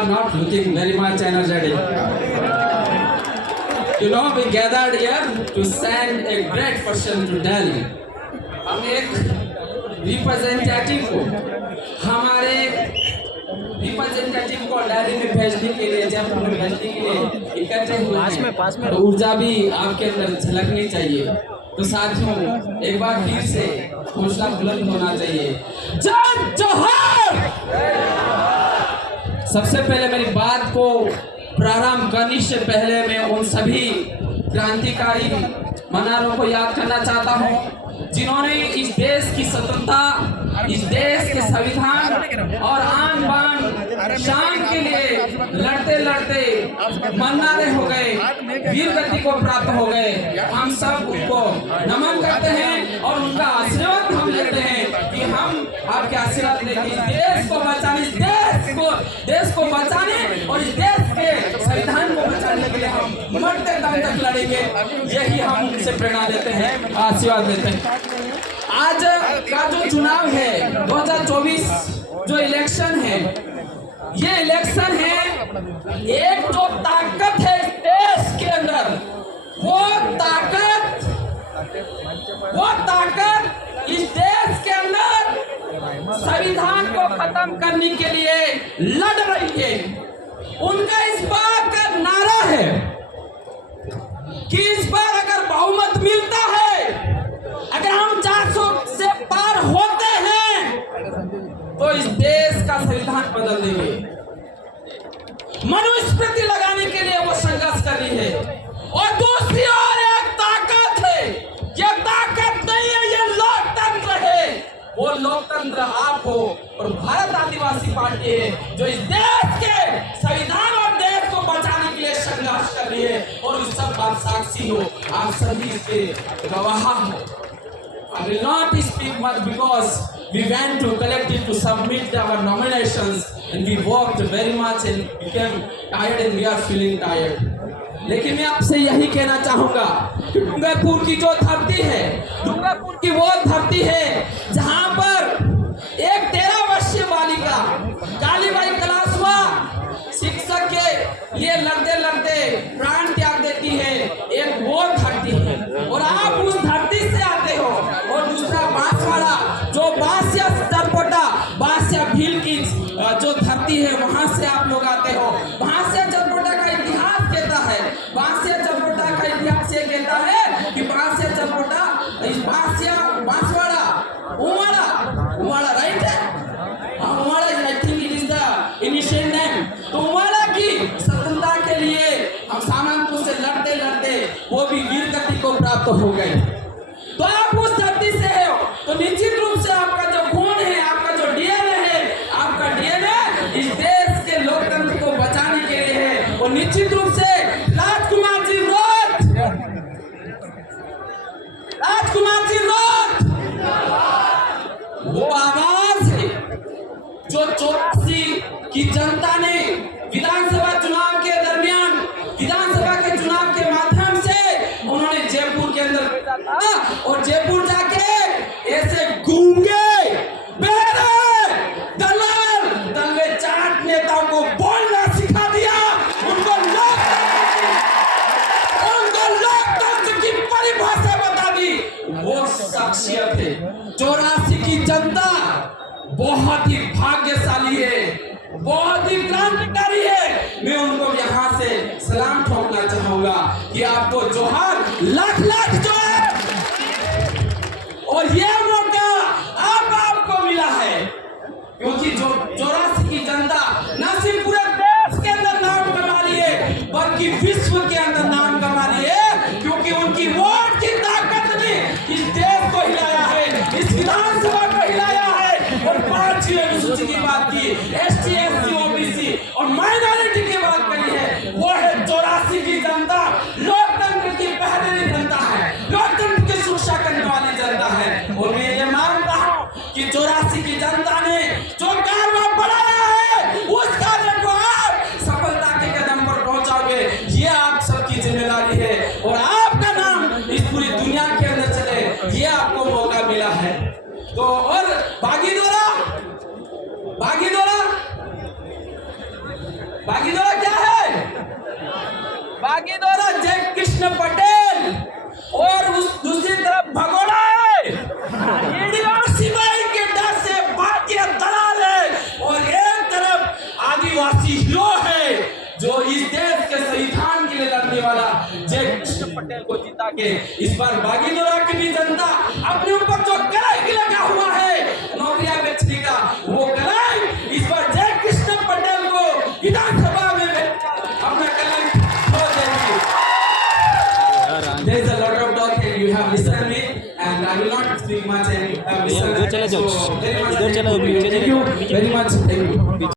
are not looking very much energetic. You know, we gathered here to send a great person to Delhi. हम एक representative को हमारे representative को दिल्ली में भेजने के लिए, जयपुर में भेजने के लिए इकट्ठे हुए हैं। तो ऊर्जा भी आपके अंदर झलकनी चाहिए। तो साथियों, एक बार फिर से हौसला बुलंद होना चाहिए। जय जोहर। सबसे पहले मेरी बात को प्रारंभ करने से पहले मैं उन सभी क्रांतिकारी मनारों को याद करना चाहता हूँ जिन्होंने इस देश की स्वतंत्रता, इस देश के संविधान और आन बान शान के लिए लड़ते लड़ते मरनारे हो गए, वीर गति को प्राप्त हो गए। हम सब उनको नमन करते हैं और उनका आशीर्वाद हम लेते हैं कि हम आपके आशीर्वाद लेके देश को बचाने, देश को बचाने और इस देश के संविधान को बचाने के लिए हम मरते दम तक लड़ेंगे। यही हम उनसे प्रेरणा देते हैं, आशीर्वाद देते हैं। आज का जो चुनाव है 2024 जो इलेक्शन है, ये इलेक्शन है एक जो ताकत है देश के अंदर, वो ताकत इस देश के अंदर संविधान को खत्म करने के लिए लड़ रही है। उनका इस बार का नारा है कि इस बार अगर बहुमत मिलता है, अगर हम 400 से पार होते हैं तो इस देश का संविधान बदल देंगे। मनुस्मृति लगाने के लिए वो संघर्ष कर रही है। और दूसरी ओर एक ताकत है, ये ताकत नहीं है, ये लोकतंत्र है। वो लोकतंत्र आप हो और भारत आदिवासी पार्टी है जो इस देश के संविधान और देश को बचाने के लिए संघर्ष कर रही है। और उस सब आप साक्षी हो, आप सभी इसके गवाह हो। I will not speak much because we went to collective to submit our nominations and we worked very much and became tired and we are feeling tired. लेकिन मैं आपसे यही कहना चाहूँगा कि डूंगरपुर की जो धरती है, डूंगरपुर की वो धरती है जहाँ पर एक 13 वर्षीय बालिका कालीबाई कलासवा शिक्षक के लिए लड़ते लड़ते प्राण त्याग देती है। एक वो धरती है और आप उस धरती से आते हो। और दूसरा बांसवाड़ा जो बांसिया चरपोटा, बांसिया भील की जो धरती है, वहां से आप लोग आते हो। बांसिया चरपोटा का इतिहास कहता है, बांसिया चरपोटा का इतिहास ये कहता है कि बांसिया चरपोटा बांसवाड़ा उमाड़ा राइट है, Umada I think it is the initial name. तो उमाड़ा की स्वतंत्रता के लिए हम सामंतपुर से लड़ते लड़ते वो भी वीर गति को प्राप्त हो गए। तो आप उस धरती से हो तो निश्चित रूप से आपका जो खून है, आपका जो डीएनए है, आपका डीएनए इस देश के लोकतंत्र को बचाने के लिए है। और निश्चित रूप से राजकुमार जी रोत वो आवाज है जो 84 की जनता ने विधानसभा चुनाव के दरमियान, विधानसभा के चुनाव के माध्यम से उन्होंने जयपुर के अंदर भेजा था। और जयपुर जाके ऐसे गूंगे बहरे दलवे चाट नेताओं को बोलना सिखा दिया, उनको लोकतंत्र की परिभाषा बता दी। वो शख्सियत है। 84 की जनता बहुत ही भाग्यशाली है, बहुत ही क्रांतिकारी है। मैं उनको यहाँ से सलाम ठोकना चाहूंगा कि आपको जोहार, लाख लाख जोहार। और ये मौका अब आपको मिला है क्योंकि जो 84 की जनता न सिर्फ पूरे देश के अंदर नाम कमा रही है बल्कि विश्व के अंदर नाम कमा रही है, क्योंकि उनकी वोट की ताकत ने इस देश को हिलाया है, इस विधानसभा को हिलाया है। और 5 अनुसूची की बात की, ST SC OBC और माइनॉरिटी की बात करी है, वो है 84 की जनता। लोकतंत्र की पहली जनता है, लोकतंत्र की सुरक्षा करने वाली जनता है। और मैं ये मानता हूँ कि 84 की जनता ने जो कार्य बढ़ाया है उस कार्य को आप सफलता के कदम पर पहुंचाओगे, ये आप सबकी जिम्मेदारी है। और आपका नाम इस पूरी दुनिया के अंदर चले, ये आपको मौका मिला है। तो और बागी दौरा बागी द्वारा क्या है? बागी द्वारा जय कृष्ण पटेल और उस दूसरी तरफ भगोड़ा है। सिपाही के डर से भारतीय दलाल है और एक तरफ आदिवासी हीरो है जो इस देश के संविधान के लिए लड़ने वाला जय कृष्ण पटेल को जिता के इस बार बागीदोरा की भी जनता अपने ऊपर जो कलंक लगा हुआ है नौकरियां बेचने का, वो कलंक इस बार जय कृष्ण पटेल को विधानसभा में अपना कलंक छोड़ देंगे। There is a lot of talk and you have listened me and I will not speak much and you have listened. इधर चले जाओ, So, very much इधर चलो, thank you. पीछे चले Thank you जाओ, very much. Thank you.